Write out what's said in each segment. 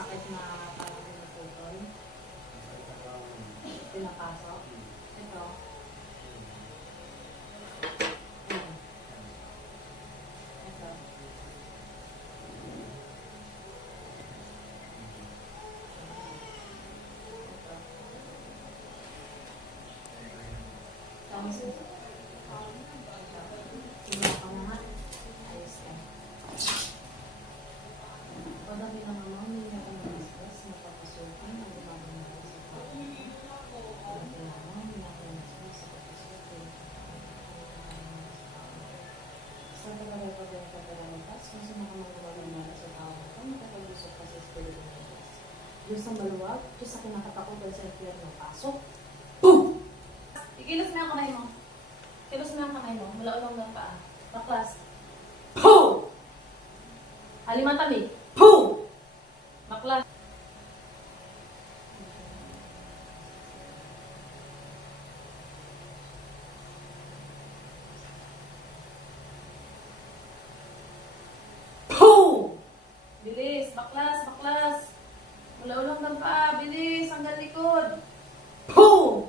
masakit na parang pinaputol. Pinapasok. Ito. Ayan. Ito. Tapos ito. Tingnan. Ayos ka. Pag kami ng mama, may nakamalaspas, napapasukan, ang gumagawin natin sa tao. Pag kailangan, may nakamalaspas, napapasukan, sa pagkakay pa din pagkakalapas, kung sino ka mang gumagawin natin sa tao, kung nakapag-usap ka sa Espiritu ng Diyos. Diyos ang maluwag, Diyos sa kinakatakutan sa impyerno, pasok. Boom! Ikilos mo yung kamay mo. Ikilos mo yung kamay mo. Mula ulong ng paa. Baklas. Boom! Halimantami. Boom! Baklas. Boom! Bilis. Baklas. Baklas. Mula ulong ng paa. Bilis. Hanggang likod. Boom!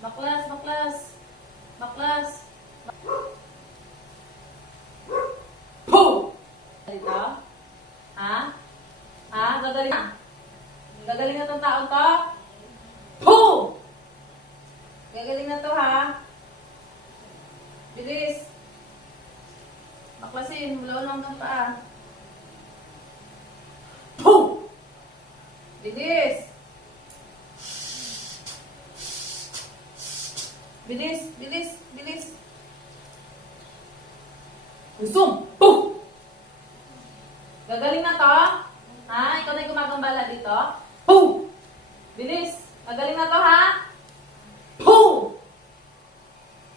Baklas. Baklas. Baklas. Boom! Dito? Ha? Ha? Gagaling na. Gagaling na tong taon to? Boom! Gagaling na to ha. Bilis. Baklasin. Mula ulong ng paa. Boom! Bilis! Bilis, bilis, bilis. Zoom! Boom! Gagaling na to? Ha? Ikaw na yung dito? Boom! Bilis! Gagaling na to ha? Boom!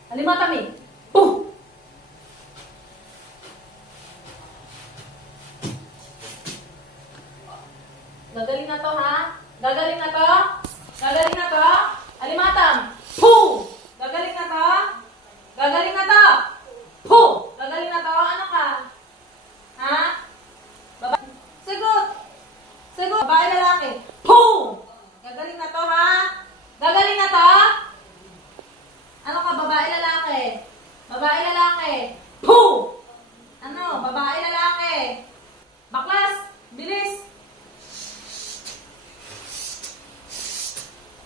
Halimata mi. Boom! Gagaling na to ha? Gagaling na to? Gagaling na to? Alimatam! Boom! Gagaling na to? Gagaling na to? Boom! Gagaling na to? Ano ka? Ha? Baba? Sagot! Sagot! Babae lalaki? Boom! Gagaling na to, ha? Gagaling na to? Ano ka, babae lalaki? Babae lalaki? Boom! Ano, babae lalaki? Baklas! Bilis!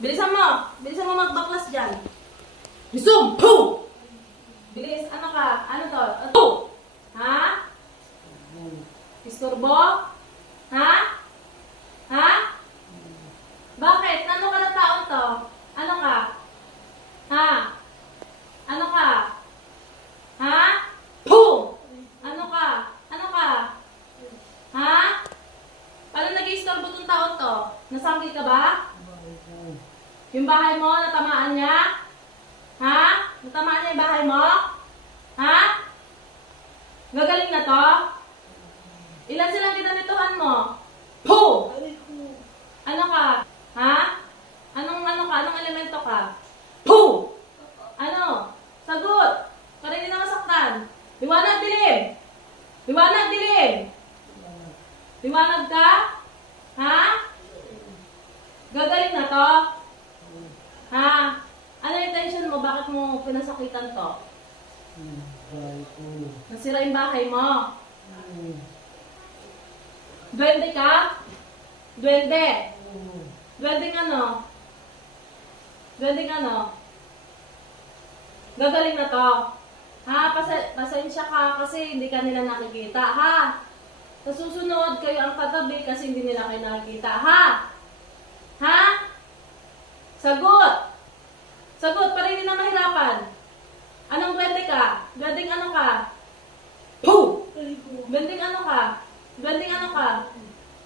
Bilisan mo! Bilisan mo magbaklas dyan. Zoom! Boom! Bilis, ano ka? Ano to? Boom! Ha? Isturbo? Ha? Ha? Bakit? Ano ka ng taon to? Ano ka? Ha? Ano ka? Ha? Boom! Ano ka? Ano ka? Ha? Paano nag-istorbo tong taon to? Nasangkit ka ba? Yung bahay mo, natamaan niya? Ha? Natamaan niya yung bahay mo? Ha? Gagaling na to? Ilan silang ginanituhan mo? Boom! Ano ka? Ha? Anong ano ka? Anong elemento ka? Boom! Ano? Sagot! Para hindi na masaktan. Liwanag dilim! Liwanag dilim! Liwanag ka? Ha? Gagaling na to? Ha? Ano intention mo? Bakit mo pinasakitan to? Nasira yung bahay mo. Duwende ka? Duwende. Duwende ano? Duwende ano? Gagaling na to. Ha? Pasensya ka kasi hindi ka nila nakikita. Ha? Sa susunod, kayo ang katabi kasi hindi nila kayo nakikita. Ha? Ha? Sagot! Sagot, para hindi na mahirapan. Anong duwende ka? Duwendeng ano ka? Boom! Duwendeng ano ka? Duwendeng ano ka?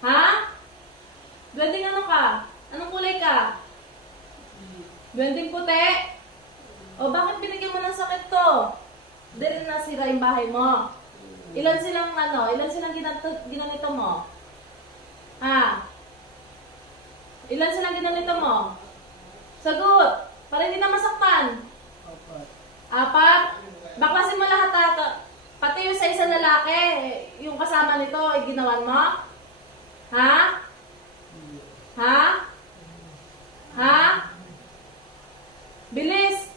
Ha? Duwendeng ano ka? Anong kulay ka? Duwendeng puti? O bakit binigyan mo ng sakit to? Dahil nasira yung bahay mo. Ilan silang ano? Ilan silang ginanito mo? Ha? Ilan silang ginanito mo? Sagot! Para hindi na masaktan. Apat? Baklasin mo lahat ha. Pati yung sa isang lalaki, yung kasama nito, ay ginawan mo? Ha? Ha? Ha? Bilis!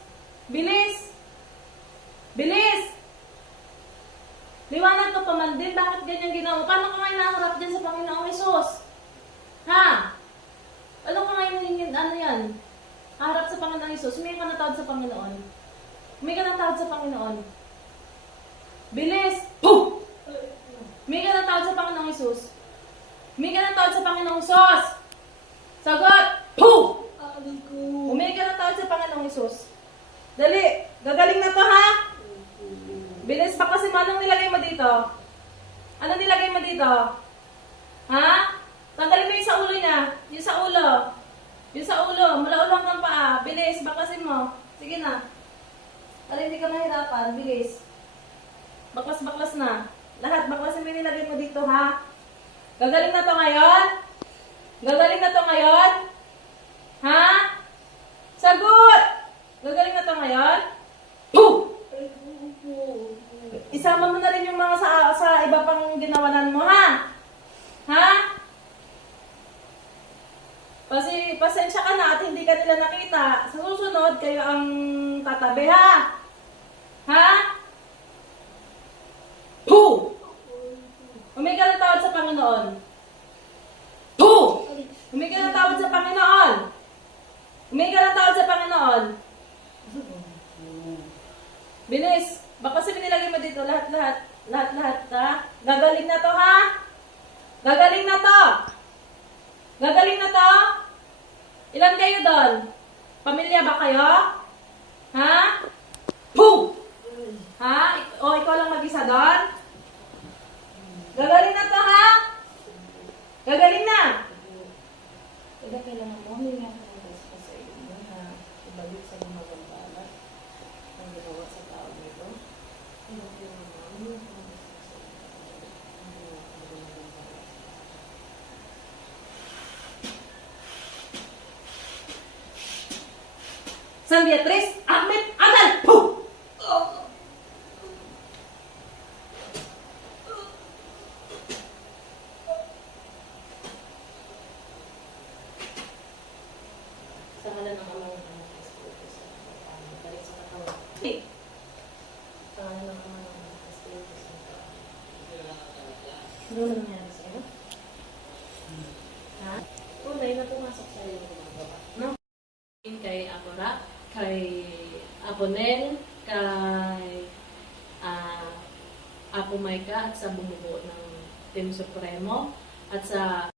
Bilis! Bilis! Liwanag ka pa man din, bakit ganyan ginawa? Paano ka ngayon naharap dyan sa Panginoong Hesus? Ha? Ano ka ngayon hingin, ano yan? Harap sa Panginoong Hesus, humingi ka ng tawad sa Panginoon. Humingi ka ng tawad sa Panginoon. Bilis! Puh! Humingi ka ng tawad sa Panginoong Hesus. Humingi ka ng tawad sa Panginoong Hesus! Sagot! Puh! Humingi ka ng tawad sa Panginoong Hesus. Dali! Gagaling na to ha! Bilis pa kasi manong nilagay mo dito. Ano nilagay mo dito? Ha? Tanggalin mo yung sa ulo niya. Yung sa ulo. Yung sa ulo. Mula ulang kang paa. Bilis, bakasin mo. Sige na. Para hindi ka mahirapan. Bilis. Baklas-baklas na. Lahat, baklasin mo yung nilagay mo dito, ha? Gagaling na to ngayon? Gagaling na to ngayon? Ha? Sagot! Gagaling na to ngayon? Puh! Isama mo na rin yung mga sa, sa iba pang ginawanan mo, ha? Ha? Kasi pasensya ka na at hindi ka nila nakita. Sa susunod, kayo ang tatabi, ha? Ha? Puh! Humiga ng tawad sa Panginoon. Puh! Humiga ng tawad sa Panginoon. Humiga ng tawad sa Panginoon. Bilis. Baka kasi nilagay mo dito lahat-lahat. Lahat-lahat, ha? Gagaling na to, ha? Gagaling na to. Gagaling na to. Ilan kayo doon? Pamilya ba kayo? Ha? Boom! Ha? O, ikaw lang mag-isa doon? Gagaling na to, ha? Gagaling na. Kaya kailangan mo humingi ako ng respo sa iyo na ibalik sa mga bandalat ang ginawa sa tao nito. Kaya kailangan mo humingi ako ng respo sa iyo. Ang ginawa sa mga bandalat. San Beatriz, Ahmed, Adal! Boom! Sa ngalan ng Ama ng Anak ng Espiritu Santo. Amen. Balik sa katawan. Hey, Sa ngalan ng Ama ng Anak ng Espiritu Santo. ano na nangyari sa'yo? Ha? Tunay na pumasok sa iyo ang gumagawa. No? kay Abora, kay Abonel, kay ah Apo Maika at sa bumubuo ng Team Supremo. At sa